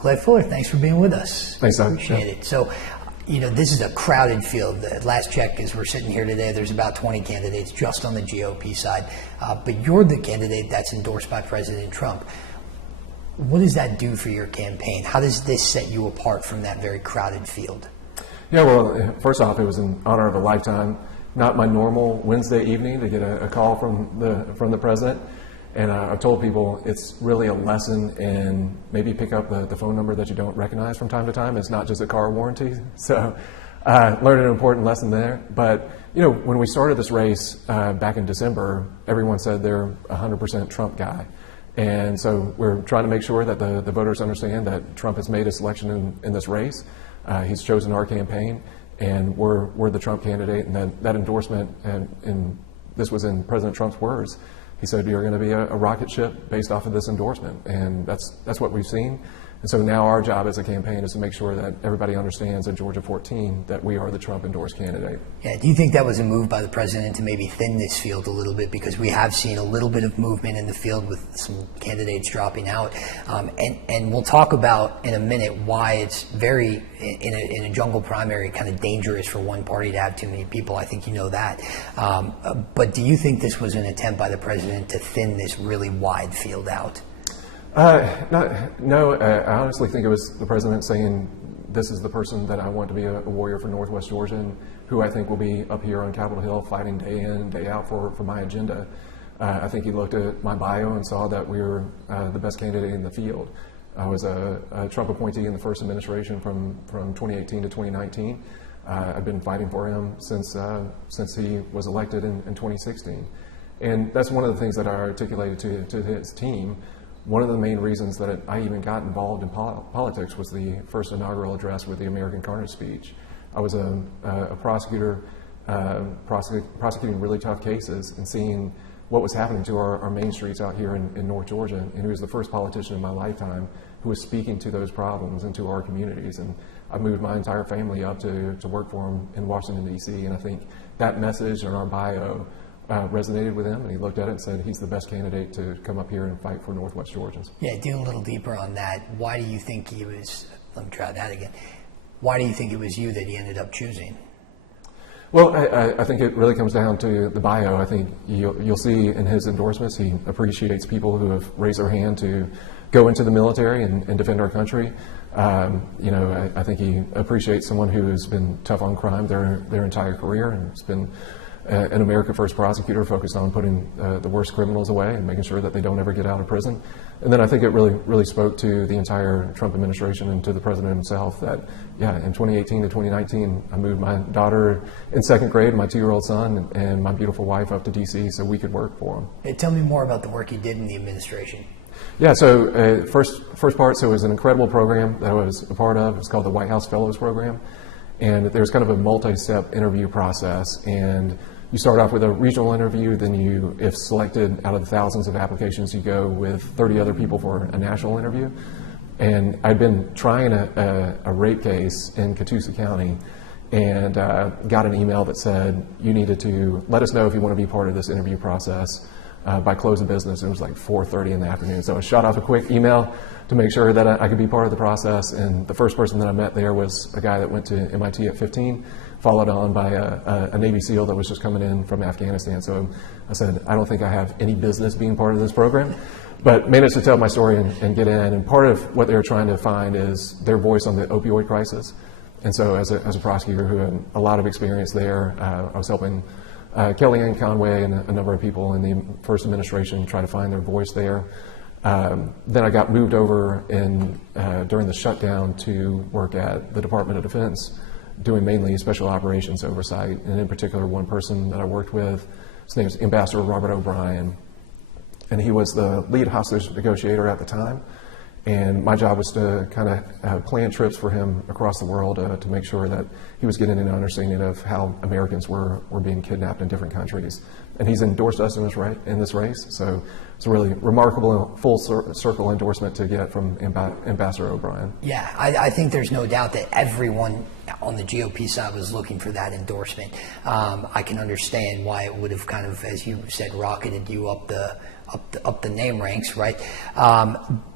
Clive Fuller, thanks for being with us. Thanks, Doug. Appreciate it. So, this is a crowded field. The last check, as we're sitting here today, there's about 20 candidates just on the GOP side. But you're the candidate that's endorsed by President Trump. What does that do for your campaign? How does this set you apart from that very crowded field? Yeah, well, first off, it was an honor of a lifetime. Not my normal Wednesday evening to get a call from the president. And I've told people it's really a lesson in maybe pick up the phone number that you don't recognize from time to time. It's not just a car warranty. So learned an important lesson there. But, when we started this race back in December, everyone said they're 100% Trump guy. And so we're trying to make sure that the voters understand that Trump has made a selection in this race. He's chosen our campaign, and we're the Trump candidate. And that endorsement, and this was in President Trump's words, he said, you're going to be a rocket ship based off of this endorsement. And that's what we've seen. And so now our job as a campaign is to make sure that everybody understands in Georgia 14 that we are the Trump endorsed candidate. Yeah, do you think that was a move by the president to maybe thin this field a little bit? Because we have seen a little bit of movement in the field with some candidates dropping out. And we'll talk about in a minute why it's very, in a jungle primary, kind of dangerous for one party to have too many people. I think you know that. But do you think this was an attempt by the president to thin this really wide field out? No, I honestly think it was the president saying, this is the person that I want to be a warrior for Northwest Georgia, and who I think will be up here on Capitol Hill fighting day in and day out for my agenda. I think he looked at my bio and saw that we were the best candidate in the field. I was a Trump appointee in the first administration from 2018 to 2019. I've been fighting for him since he was elected in 2016. And that's one of the things that I articulated to his team. One of the main reasons that I even got involved in politics was the first inaugural address with the American Carnage speech. I was a prosecutor prosecuting really tough cases and seeing what was happening to our main streets out here in North Georgia. And he was the first politician in my lifetime who was speaking to those problems and to our communities. And I moved my entire family up to work for him in Washington, D.C. And I think that message in our bio resonated with him, and he looked at it and said he's the best candidate to come up here and fight for Northwest Georgians. Yeah, dig a little deeper on that. Why do you think he was, let me try that again. Why do you think it was you that he ended up choosing? Well, I think it really comes down to the bio. I think you'll see in his endorsements, he appreciates people who have raised their hand to go into the military and defend our country. I think he appreciates someone who has been tough on crime their entire career, and has been an America First prosecutor focused on putting the worst criminals away and making sure that they don't ever get out of prison. And then I think it really spoke to the entire Trump administration and to the president himself that, in 2018 to 2019, I moved my daughter in second grade, my 2-year-old son, and my beautiful wife up to D.C. so we could work for him. Hey, tell me more about the work you did in the administration. Yeah, so first part, so it was an incredible program that I was a part of. It's called the White House Fellows Program. And there's kind of a multi-step interview process. And you start off with a regional interview, then you, if selected out of the thousands of applications, you go with 30 other people for a national interview. And I'd been trying a rape case in Catoosa County, and got an email that said, you needed to let us know if you want to be part of this interview process by close of business. It was like 4:30 in the afternoon. So I shot off a quick email to make sure that I could be part of the process. And the first person that I met there was a guy that went to MIT at 15, followed on by a Navy SEAL that was just coming in from Afghanistan. So I said, I don't think I have any business being part of this program, but managed to tell my story and get in. And part of what they were trying to find is their voice on the opioid crisis. And so as a prosecutor who had a lot of experience there, I was helping Kellyanne Conway and a number of people in the first administration try to find their voice there. Then I got moved over during the shutdown to work at the Department of Defense, doing mainly special operations oversight, and in particular one person that I worked with, his name is Ambassador Robert O'Brien, and he was the lead hostage negotiator at the time. And my job was to kind of plan trips for him across the world to make sure that he was getting an understanding of how Americans were being kidnapped in different countries. And he's endorsed us in this race, so it's a really remarkable full circle endorsement to get from Ambassador O'Brien. Yeah, I think there's no doubt that everyone on the GOP side was looking for that endorsement. I can understand why it would have kind of, as you said, rocketed you up the name ranks, right?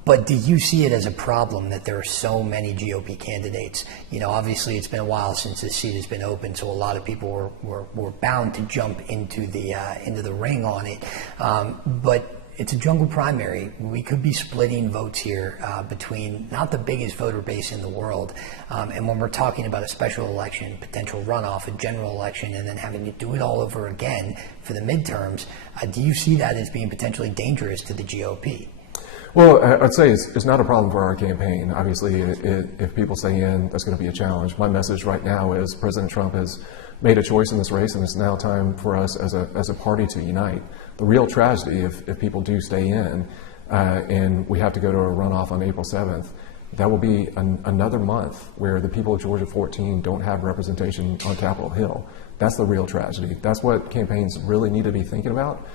But do you see it as a problem that there are so many GOP candidates? You know, obviously it's been a while since this seat has been open, so a lot of people were bound to jump into the ring on it. But it's a jungle primary. We could be splitting votes here between not the biggest voter base in the world. And when we're talking about a special election, potential runoff, a general election, and then having to do it all over again for the midterms, do you see that as being potentially dangerous to the GOP? Well, I'd say it's not a problem for our campaign. Obviously, if people stay in, that's going to be a challenge. My message right now is President Trump has made a choice in this race, and it's now time for us as a party to unite. The real tragedy, if people do stay in, and we have to go to a runoff on April 7th, that will be another month where the people of Georgia 14 don't have representation on Capitol Hill. That's the real tragedy. That's what campaigns really need to be thinking about,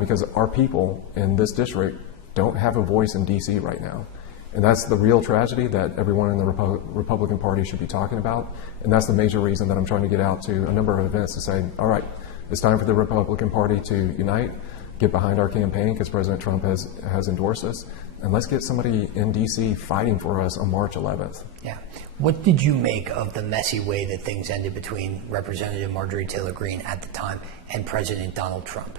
because our people in this district don't have a voice in D.C. right now. And that's the real tragedy that everyone in the Republican Party should be talking about. And that's the major reason that I'm trying to get out to a number of events to say, all right, it's time for the Republican Party to unite, get behind our campaign because President Trump has endorsed us, and let's get somebody in D.C. fighting for us on March 11th. Yeah. What did you make of the messy way that things ended between Representative Marjorie Taylor Greene at the time and President Donald Trump?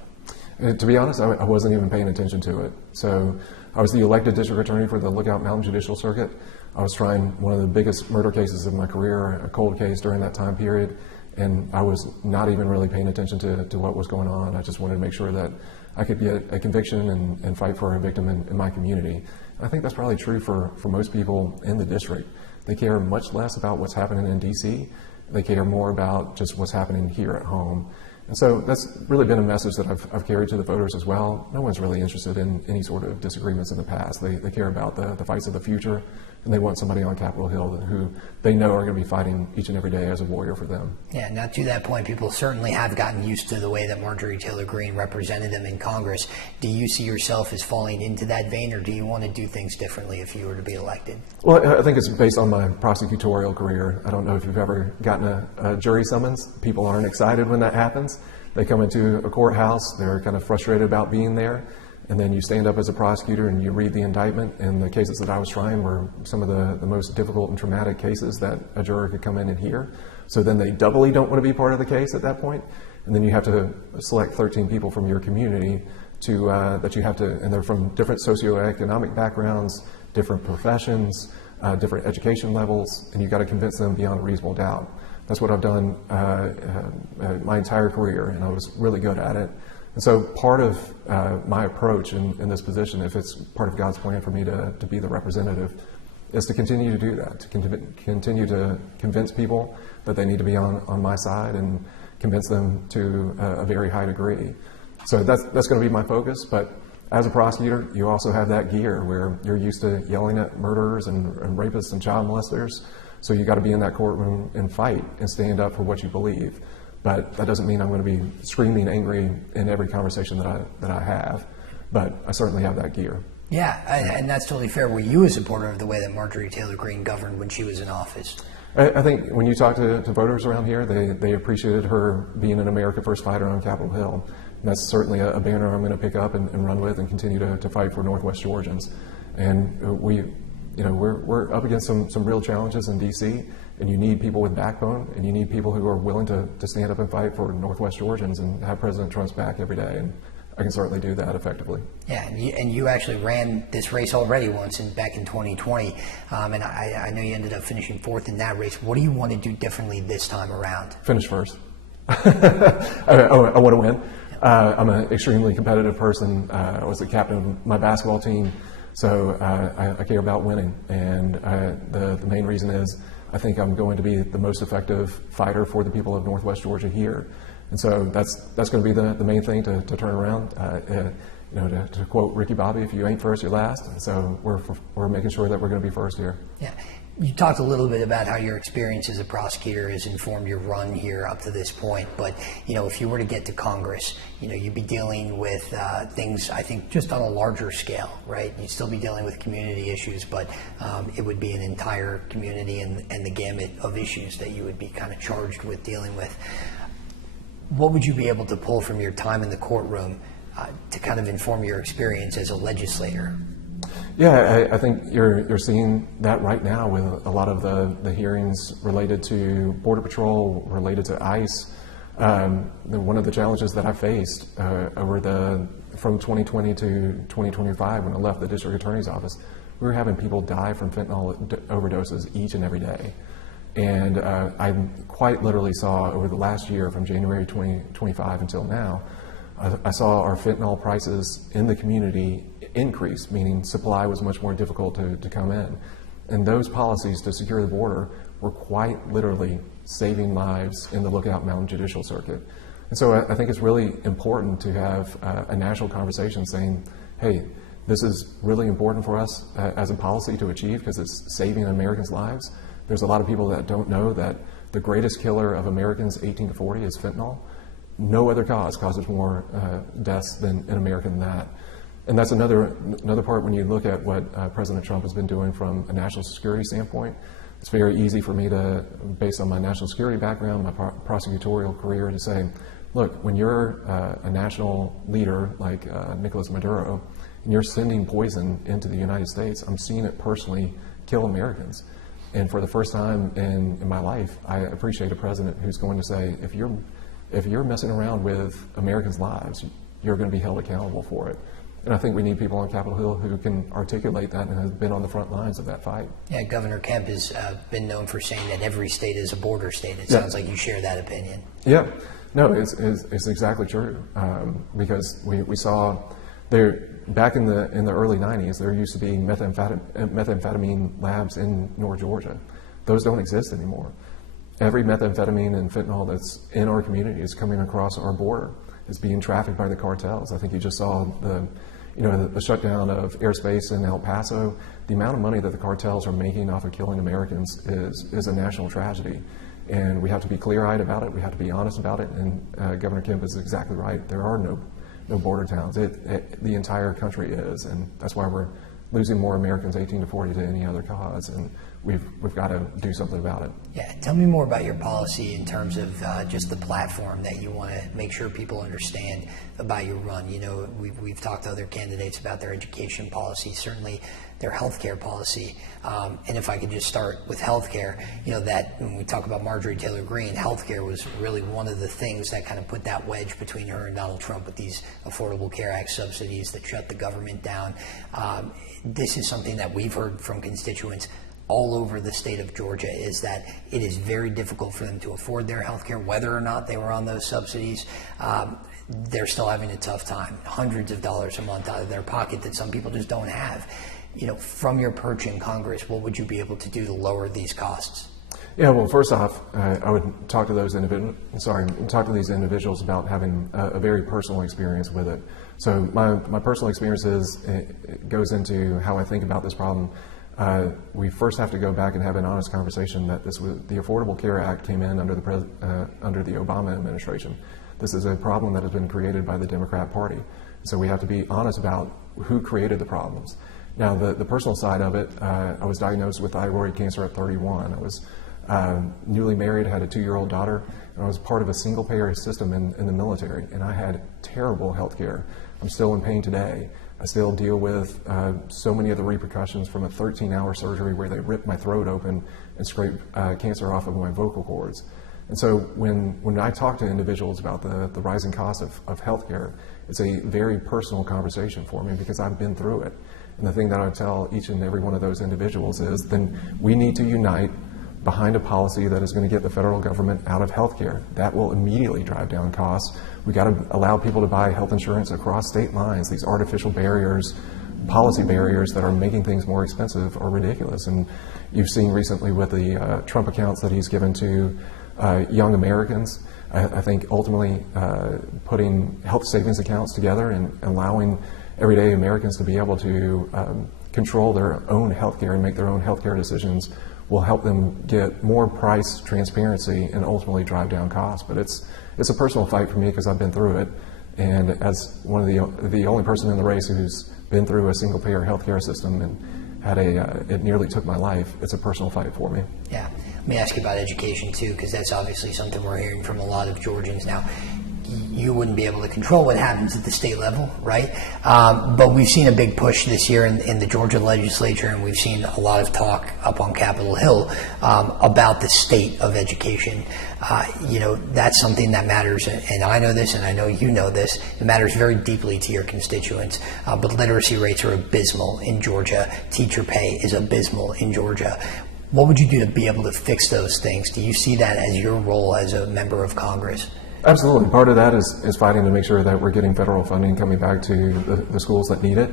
To be honest, I wasn't even paying attention to it. So I was the elected district attorney for the Lookout Mountain Judicial Circuit. I was trying one of the biggest murder cases of my career, a cold case during that time period, and I was not even really paying attention to what was going on. I just wanted to make sure that I could get a conviction and fight for a victim in my community. I think that's probably true for most people in the district. They care much less about what's happening in D.C. They care more about just what's happening here at home. And so that's really been a message that I've carried to the voters as well. No one's really interested in any sort of disagreements in the past. They care about the fights of the future, and they want somebody on Capitol Hill who they know are going to be fighting each and every day as a warrior for them. Yeah, now to that point, people certainly have gotten used to the way that Marjorie Taylor Greene represented them in Congress. Do you see yourself as falling into that vein, or do you want to do things differently if you were to be elected? Well, I think it's based on my prosecutorial career. I don't know if you've ever gotten a jury summons. People aren't excited when that happens. They come into a courthouse, they're kind of frustrated about being there, and then you stand up as a prosecutor and you read the indictment, and the cases that I was trying were some of the most difficult and traumatic cases that a juror could come in and hear. So then they doubly don't want to be part of the case at that point, and then you have to select 13 people from your community that you have to, and they're from different socioeconomic backgrounds, different professions, different education levels, and you've got to convince them beyond a reasonable doubt. That's what I've done my entire career, and I was really good at it. And so part of my approach in this position, if it's part of God's plan for me to be the representative, is to continue to do that, to continue to convince people that they need to be on my side and convince them to a very high degree. So that's going to be my focus, but as a prosecutor, you also have that gear where you're used to yelling at murderers and rapists and child molesters. So you got to be in that courtroom and fight and stand up for what you believe. But that doesn't mean I'm going to be screaming angry in every conversation that I have. But I certainly have that gear. Yeah, and that's totally fair. Were you a supporter of the way that Marjorie Taylor Greene governed when she was in office? I think when you talk to voters around here, they appreciated her being an America First fighter on Capitol Hill. And that's certainly a banner I'm going to pick up and run with and continue to fight for Northwest Georgians. And we're up against some real challenges in D.C., and you need people with backbone, and you need people who are willing to stand up and fight for Northwest Georgians and have President Trump's back every day. And I can certainly do that effectively. Yeah, and you actually ran this race already once back in 2020, and I know you ended up finishing fourth in that race. What do you want to do differently this time around? Finish first. I want to win. I'm an extremely competitive person. I was the captain of my basketball team, so I care about winning. And the main reason is I think I'm going to be the most effective fighter for the people of Northwest Georgia here. And so that's going to be the main thing to turn around. To quote Ricky Bobby, if you ain't first, you're last. And so we're making sure that we're going to be first here. Yeah. You talked a little bit about how your experience as a prosecutor has informed your run here up to this point, but if you were to get to Congress, you'd be dealing with things, I think, just on a larger scale, right? You'd still be dealing with community issues, but it would be an entire community and the gamut of issues that you would be kind of charged with dealing with. What would you be able to pull from your time in the courtroom to kind of inform your experience as a legislator? Yeah, I think you're seeing that right now with a lot of the hearings related to Border Patrol, related to ICE. One of the challenges that I faced from 2020 to 2025 when I left the district attorney's office, we were having people die from fentanyl overdoses each and every day. And I quite literally saw over the last year, from January 2025 until now, I saw our fentanyl prices in the community increase, meaning supply was much more difficult to come in. And those policies to secure the border were quite literally saving lives in the Lookout Mountain Judicial Circuit. And so I think it's really important to have a national conversation saying, hey, this is really important for us as a policy to achieve because it's saving Americans' lives. There's a lot of people that don't know that the greatest killer of Americans 18 to 40 is fentanyl. No other cause causes more deaths in America than that. And that's another part when you look at what President Trump has been doing from a national security standpoint. It's very easy for me to, based on my national security background, my prosecutorial career, to say, look, when you're a national leader like Nicolas Maduro, and you're sending poison into the United States, I'm seeing it personally kill Americans. And for the first time in my life, I appreciate a president who's going to say, if you're messing around with Americans' lives, you're going to be held accountable for it. And I think we need people on Capitol Hill who can articulate that and have been on the front lines of that fight. Yeah, Governor Kemp has been known for saying that every state is a border state. It sounds like you share that opinion. Yeah, no, it's exactly true. Because we saw there, back in the early 90s, there used to be methamphetamine labs in North Georgia. Those don't exist anymore. Every methamphetamine and fentanyl that's in our community is coming across our border. It's being trafficked by the cartels. I think you just saw the shutdown of airspace in El Paso. The amount of money that the cartels are making off of killing Americans is a national tragedy. And we have to be clear-eyed about it. We have to be honest about it. And Governor Kemp is exactly right. There are no border towns. The entire country is. And that's why we're losing more Americans 18 to 40 to any other cause. And we've got to do something about it. Yeah, tell me more about your policy in terms of just the platform that you want to make sure people understand about your run. We've talked to other candidates about their education policy, certainly their healthcare policy. And if I could just start with healthcare, that when we talk about Marjorie Taylor Greene, healthcare was really one of the things that kind of put that wedge between her and Donald Trump with these Affordable Care Act subsidies that shut the government down. This is something that we've heard from constituents all over the state of Georgia, is that it is very difficult for them to afford their health care, whether or not they were on those subsidies. They're still having a tough time, hundreds of dollars a month out of their pocket that some people just don't have. From your perch in Congress, what would you be able to do to lower these costs? Yeah, well, first off, I would talk to these individuals about having a very personal experience with it. So my personal experience it goes into how I think about this problem. We first have to go back and have an honest conversation that the Affordable Care Act came in under the Obama administration. This is a problem that has been created by the Democrat Party. So we have to be honest about who created the problems. Now, the personal side of it, I was diagnosed with thyroid cancer at 31. I was newly married, had a 2-year-old daughter, and I was part of a single-payer system in the military, and I had terrible health care. I'm still in pain today. I still deal with so many of the repercussions from a 13-hour surgery where they ripped my throat open and scraped cancer off of my vocal cords. And so when I talk to individuals about the rising cost of healthcare, it's a very personal conversation for me because I've been through it. And the thing that I tell each and every one of those individuals is then we need to unite behind a policy that is going to get the federal government out of healthcare. That will immediately drive down costs. We got to allow people to buy health insurance across state lines. These artificial barriers, policy barriers that are making things more expensive are ridiculous. And you've seen recently with the Trump accounts that he's given to young Americans. I think ultimately putting health savings accounts together and allowing everyday Americans to be able to control their own healthcare and make their own healthcare decisions will help them get more price transparency and ultimately drive down costs. But it's a personal fight for me because I've been through it. And as one of the only person in the race who's been through a single payer healthcare system and had it nearly took my life, it's a personal fight for me. Yeah. Let me ask you about education too, because that's obviously something we're hearing from a lot of Georgians now. You wouldn't be able to control what happens at the state level, right? But we've seen a big push this year in the Georgia legislature, and we've seen a lot of talk up on Capitol Hill about the state of education. That's something that matters, and I know this, and I know you know this. It matters very deeply to your constituents. But literacy rates are abysmal in Georgia. Teacher pay is abysmal in Georgia. What would you do to be able to fix those things? Do you see that as your role as a member of Congress? Absolutely. Part of that is fighting to make sure that we're getting federal funding coming back to the schools that need it.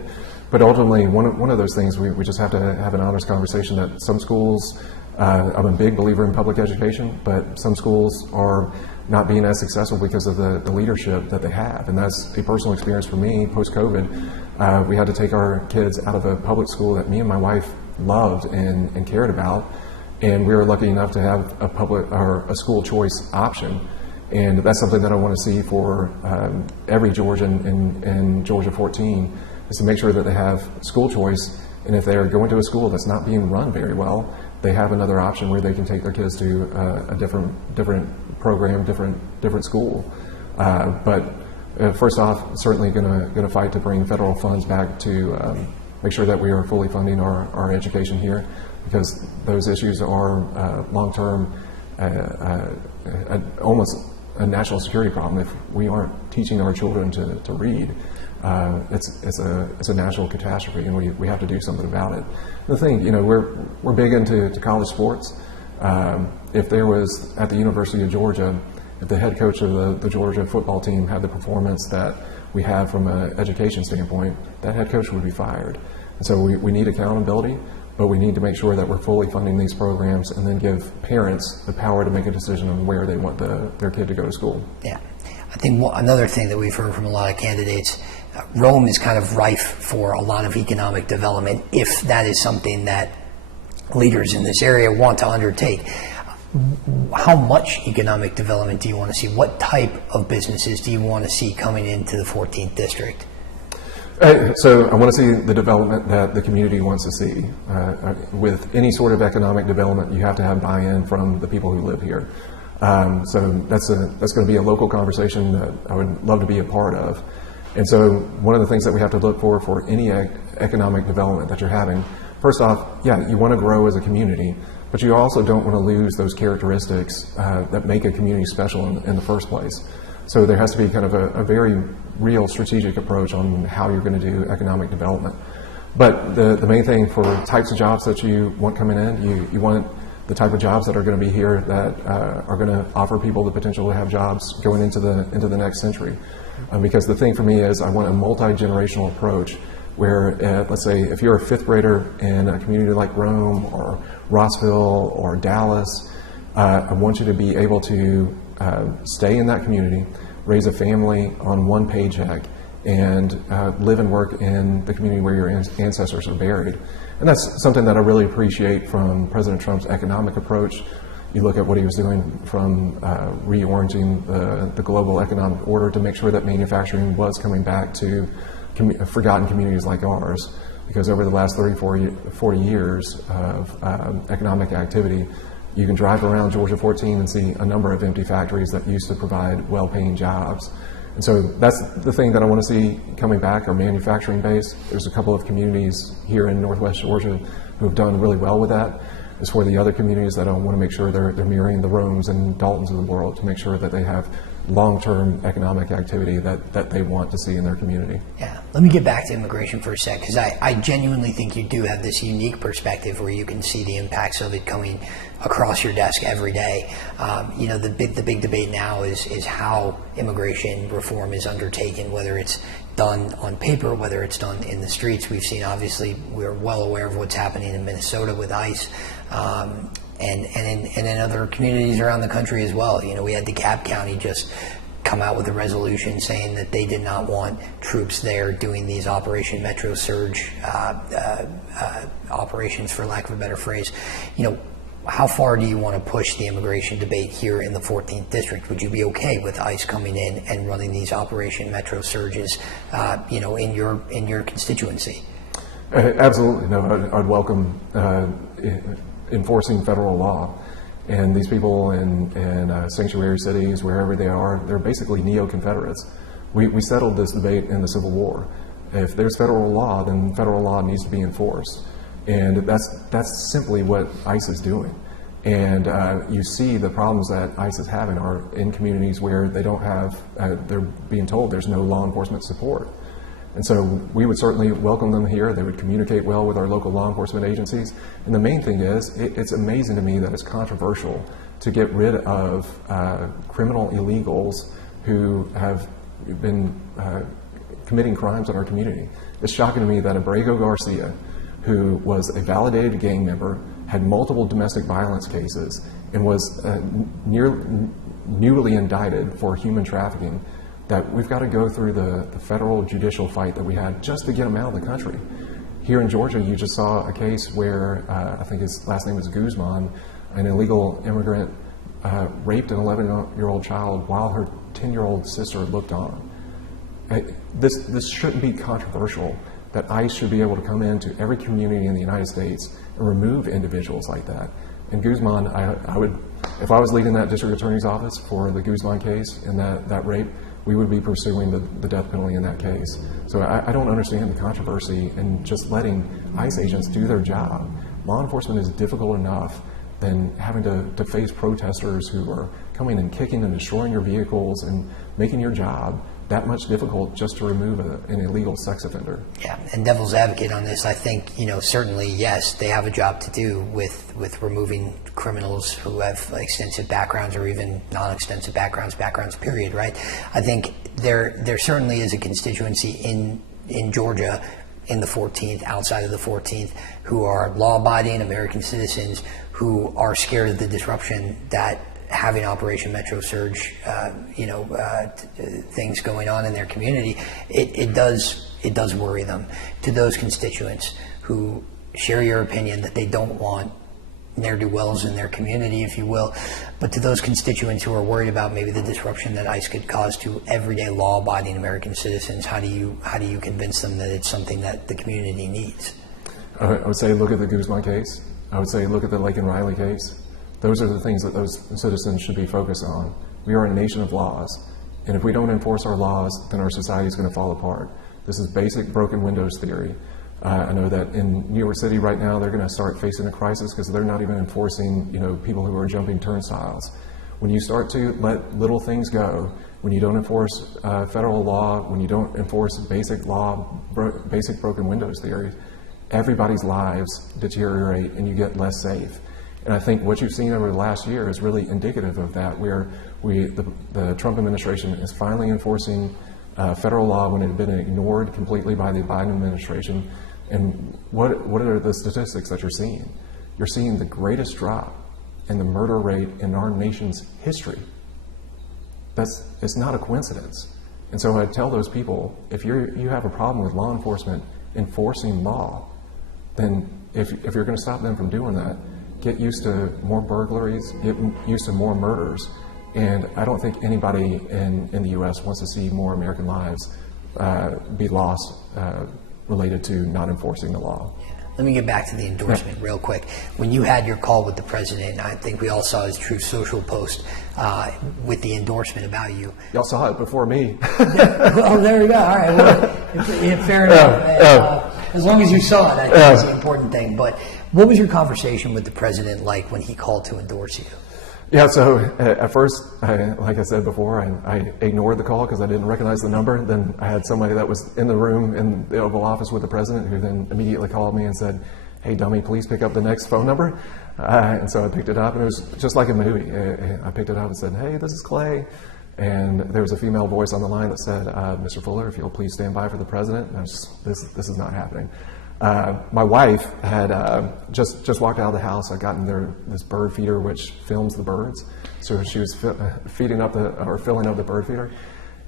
But ultimately, one of those things, we just have to have an honest conversation that some schools, I'm a big believer in public education, but some schools are not being as successful because of the leadership that they have. And that's a personal experience for me post-COVID. We had to take our kids out of a public school that me and my wife loved and cared about. And we were lucky enough to have a school choice option. And that's something that I want to see for every Georgian in Georgia 14, is to make sure that they have school choice. And if they are going to a school that's not being run very well, they have another option where they can take their kids to a different program, different school. But first off, certainly going to fight to bring federal funds back to make sure that we are fully funding our education here, because those issues are long-term, almost a national security problem. If we aren't teaching our children to read, it's a national catastrophe, and we have to do something about it. The thing, we're big into college sports. If there was, at the University of Georgia, if the head coach of the Georgia football team had the performance that we have from an education standpoint, that head coach would be fired. And so we need accountability, but we need to make sure that we're fully funding these programs and then give parents the power to make a decision on where they want their kid to go to school. Yeah. I think another thing that we've heard from a lot of candidates, Rome is kind of rife for a lot of economic development, if that is something that leaders in this area want to undertake. How much economic development do you want to see? What type of businesses do you want to see coming into the 14th district? So I want to see the development that the community wants to see. With any sort of economic development, you have to have buy-in from the people who live here. So that's going to be a local conversation that I would love to be a part of. And so one of the things that we have to look for any economic development that you're having, first off, yeah, you want to grow as a community, but you also don't want to lose those characteristics that make a community special in the first place. So there has to be kind of a very real strategic approach on how you're going to do economic development. But the main thing for types of jobs that you want coming in, you want the type of jobs that are going to be here that are going to offer people the potential to have jobs going into the next century. Because the thing for me is I want a multi-generational approach where, let's say, if you're a fifth grader in a community like Rome or Rossville or Dallas, I want you to be able to stay in that community, raise a family on one paycheck, and live and work in the community where your ancestors are buried. And that's something that I really appreciate from President Trump's economic approach. You look at what he was doing from reorienting the global economic order to make sure that manufacturing was coming back to forgotten communities like ours. Because over the last 40 years of economic activity, you can drive around Georgia 14 and see a number of empty factories that used to provide well-paying jobs. And so that's the thing that I want to see coming back, our manufacturing base. There's a couple of communities here in Northwest Georgia who have done really well with that. As for the other communities that I want to make sure they're mirroring the Romes and Daltons of the world to make sure that they have long-term economic activity that they want to see in their community. Yeah. Let me get back to immigration for a sec, because I genuinely think you do have this unique perspective where you can see the impacts of it coming across your desk every day. The big debate now is how immigration reform is undertaken, whether it's done on paper, whether it's done in the streets. We've seen, obviously, we're well aware of what's happening in Minnesota with ICE. And in other communities around the country as well. We had DeKalb County just come out with a resolution saying that they did not want troops there doing these Operation Metro Surge operations, for lack of a better phrase. How far do you want to push the immigration debate here in the 14th District? Would you be okay with ICE coming in and running these Operation Metro Surges, in your constituency? Absolutely. No, I'd welcome enforcing federal law. And these people in sanctuary cities, wherever they are, they're basically neo-Confederates. We settled this debate in the Civil War. If there's federal law, then federal law needs to be enforced. And that's simply what ICE is doing. And you see the problems that ICE is having are in communities where they don't have, they're being told there's no law enforcement support. And so we would certainly welcome them here. They would communicate well with our local law enforcement agencies. And the main thing is, it's amazing to me that it's controversial to get rid of criminal illegals who have been committing crimes in our community. It's shocking to me that Abrego Garcia, who was a validated gang member, had multiple domestic violence cases, and was newly indicted for human trafficking, that we've got to go through the federal judicial fight that we had just to get him out of the country. Here in Georgia, you just saw a case where, I think his last name was Guzman, an illegal immigrant raped an 11-year-old child while her 10-year-old sister looked on. This shouldn't be controversial, that ICE should be able to come into every community in the United States and remove individuals like that. And Guzman, I would, if I was leading that district attorney's office for the Guzman case and that rape, we would be pursuing the death penalty in that case. So I don't understand the controversy in just letting ICE agents do their job. Law enforcement is difficult enough than having to face protesters who are coming and kicking and destroying your vehicles and making your job that much difficult just to remove an illegal sex offender. Yeah, and devil's advocate on this, I think, certainly, yes, they have a job to do with removing criminals who have extensive backgrounds or even non-extensive backgrounds period, right? I think there certainly is a constituency in Georgia, in the 14th, outside of the 14th, who are law-abiding American citizens who are scared of the disruption that having Operation Metro Surge, things going on in their community, it does worry them. To those constituents who share your opinion that they don't want ne'er-do-wells in their community, if you will, but to those constituents who are worried about maybe the disruption that ICE could cause to everyday law-abiding American citizens, how do you convince them that it's something that the community needs? I would say look at the Guzman case. I would say look at the Lake and Riley case. Those are the things that those citizens should be focused on. We are a nation of laws, and if we don't enforce our laws, then our society is going to fall apart. This is basic broken windows theory. I know that in New York City right now, they're going to start facing a crisis because they're not even enforcing, people who are jumping turnstiles. When you start to let little things go, when you don't enforce federal law, when you don't enforce basic broken windows theory, everybody's lives deteriorate and you get less safe. And I think what you've seen over the last year is really indicative of that, where the Trump administration is finally enforcing federal law when it had been ignored completely by the Biden administration. And what are the statistics that you're seeing? You're seeing the greatest drop in the murder rate in our nation's history. It's not a coincidence. And so I tell those people, if you have a problem with law enforcement enforcing law, then if you're going to stop them from doing that, get used to more burglaries, get used to more murders. And I don't think anybody in the U.S. wants to see more American lives be lost related to not enforcing the law. Let me get back to the endorsement real quick. When you had your call with the president, I think we all saw his Truth Social post with the endorsement about you. Y'all saw it before me. Oh, there we go. All right. Well, fair enough. As long as you saw it, I think that's the important thing. But what was your conversation with the president like when he called to endorse you? Yeah, so at first, like I said before, I ignored the call because I didn't recognize the number. Then I had somebody that was in the room in the Oval Office with the president who then immediately called me and said, "Hey, dummy, please pick up the next phone number." And so I picked it up, and it was just like a movie. I picked it up and said, "Hey, this is Clay." And there was a female voice on the line that said, "Mr. Fuller, if you'll please stand by for the president." And I was just, this is not happening. My wife had just walked out of the house. I got in this bird feeder which films the birds. So she was filling up the bird feeder.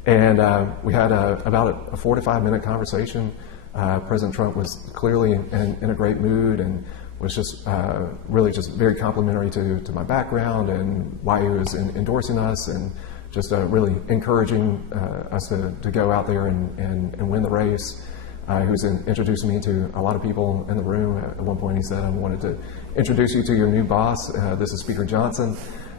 And we had about a 4 to 5 minute conversation. President Trump was clearly in a great mood and was just really just very complimentary to my background and why he was endorsing us, and just really encouraging us to go out there and win the race. He was introducing me to a lot of people in the room. At one point he said, I wanted to introduce you to your new boss. This is Speaker Johnson.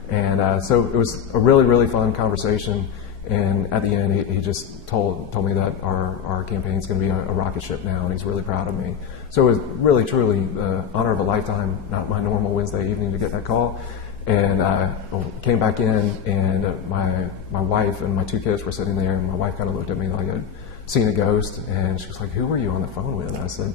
And so it was a really, really fun conversation. And at the end, he just told me that our campaign is going to be a rocket ship now, and he's really proud of me. So it was really, truly the honor of a lifetime, not my normal Wednesday evening to get that call. And I came back in, and my wife and my 2 kids were sitting there, and my wife kind of looked at me like I'd seen a ghost, and she was like, who were you on the phone with? And I said,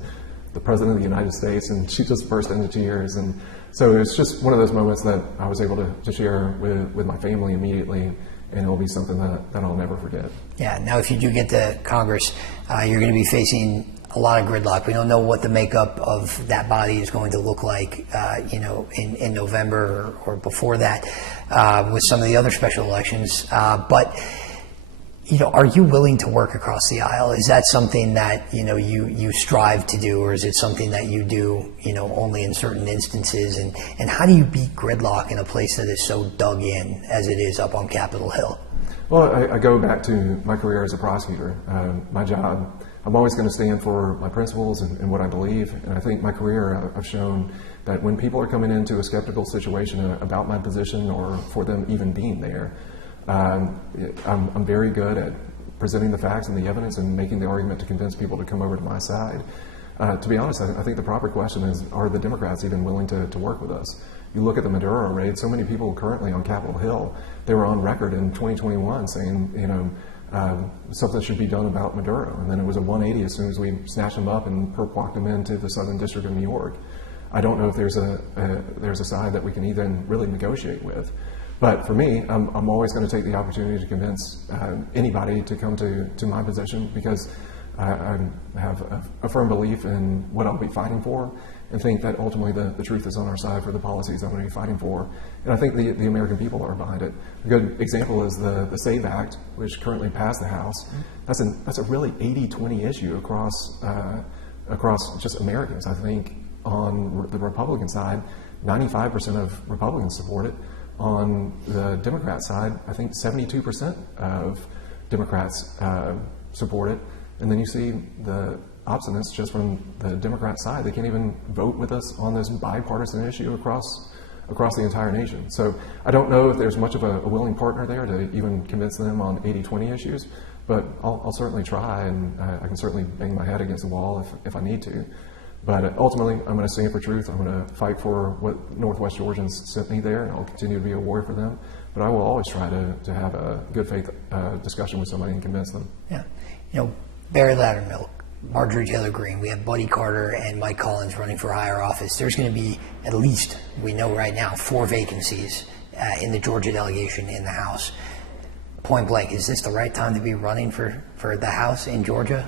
the President of the United States, and she just burst into tears. And so it was just one of those moments that I was able to share with my family immediately, and it'll be something that I'll never forget. Yeah, now if you do get to Congress, you're going to be facing a lot of gridlock. We don't know what the makeup of that body is going to look like, in November or before that, with some of the other special elections. But are you willing to work across the aisle? Is that something that you strive to do, or is it something that you do only in certain instances? And how do you beat gridlock in a place that is so dug in as it is up on Capitol Hill? Well, I go back to my career as a prosecutor. My job, I'm always going to stand for my principles and what I believe. And I think my career, I've shown that when people are coming into a skeptical situation about my position, or for them even being there, I'm very good at presenting the facts and the evidence and making the argument to convince people to come over to my side. To be honest, I think the proper question is, are the Democrats even willing to work with us? You look at the Maduro raid, so many people currently on Capitol Hill, they were on record in 2021 saying, something should be done about Maduro. And then it was a 180 as soon as we snatched him up and perp walked him into the Southern District of New York. I don't know if there's a side that we can even really negotiate with. But for me, I'm always going to take the opportunity to convince anybody to come to my position, because I have a firm belief in what I'll be fighting for, and think that ultimately the truth is on our side for the policies I'm going to be fighting for. And I think the American people are behind it. A good example is the SAVE Act, which currently passed the House. That's a really 80-20 issue across just Americans. I think on the Republican side, 95% of Republicans support it. On the Democrat side, I think 72% of Democrats support it. And then you see the obstinance just from the Democrat side. They can't even vote with us on this bipartisan issue across the entire nation. So I don't know if there's much of a willing partner there to even convince them on 80-20 issues, but I'll certainly try, and I can certainly bang my head against the wall if I need to. But ultimately, I'm going to stand for truth. I'm going to fight for what Northwest Georgians sent me there, and I'll continue to be a warrior for them. But I will always try to have a good faith discussion with somebody and convince them. Yeah. Barry Loudermilk, Marjorie Taylor Greene, we have Buddy Carter and Mike Collins running for higher office. There's going to be at least, we know right now, 4 vacancies in the Georgia delegation in the House. Point blank, is this the right time to be running for the House in Georgia?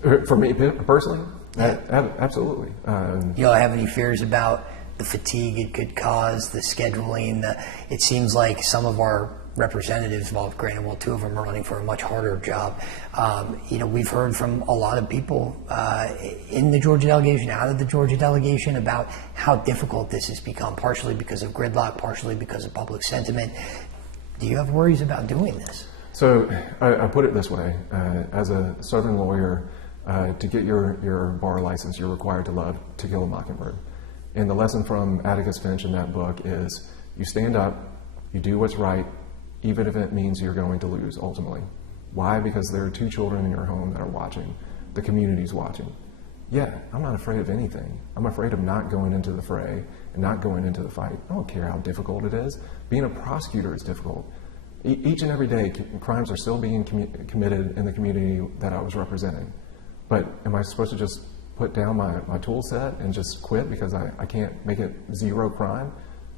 For me personally? Absolutely. You don't have any fears about the fatigue it could cause, the scheduling? It seems like some of our representatives, well, granted, 2 of them are running for a much harder job. We've heard from a lot of people in the Georgia delegation, out of the Georgia delegation, about how difficult this has become, partially because of gridlock, partially because of public sentiment. Do you have worries about doing this? So I put it this way. As a Southern lawyer, to get your bar license, you're required to love To Kill a Mockingbird. And the lesson from Atticus Finch in that book is, you stand up, you do what's right, even if it means you're going to lose ultimately. Why? Because there are 2 children in your home that are watching. The community's watching. Yeah, I'm not afraid of anything. I'm afraid of not going into the fray and not going into the fight. I don't care how difficult it is. Being a prosecutor is difficult. Each and every day, crimes are still being committed in the community that I was representing. But am I supposed to just put down my tool set and just quit because I can't make it 0 crime?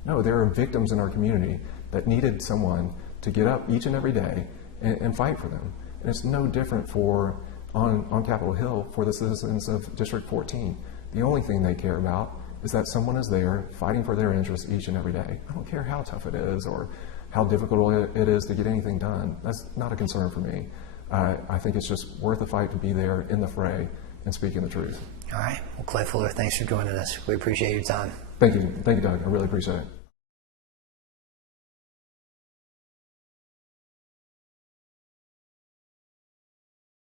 No, there are victims in our community that needed someone to get up each and every day and fight for them. And it's no different for on Capitol Hill for the citizens of District 14. The only thing they care about is that someone is there fighting for their interests each and every day. I don't care how tough it is or how difficult it is to get anything done. That's not a concern for me. I think it's just worth the fight to be there in the fray and speaking the truth. All right. Well, Clay Fuller, thanks for joining us. We appreciate your time. Thank you, Doug. I really appreciate it.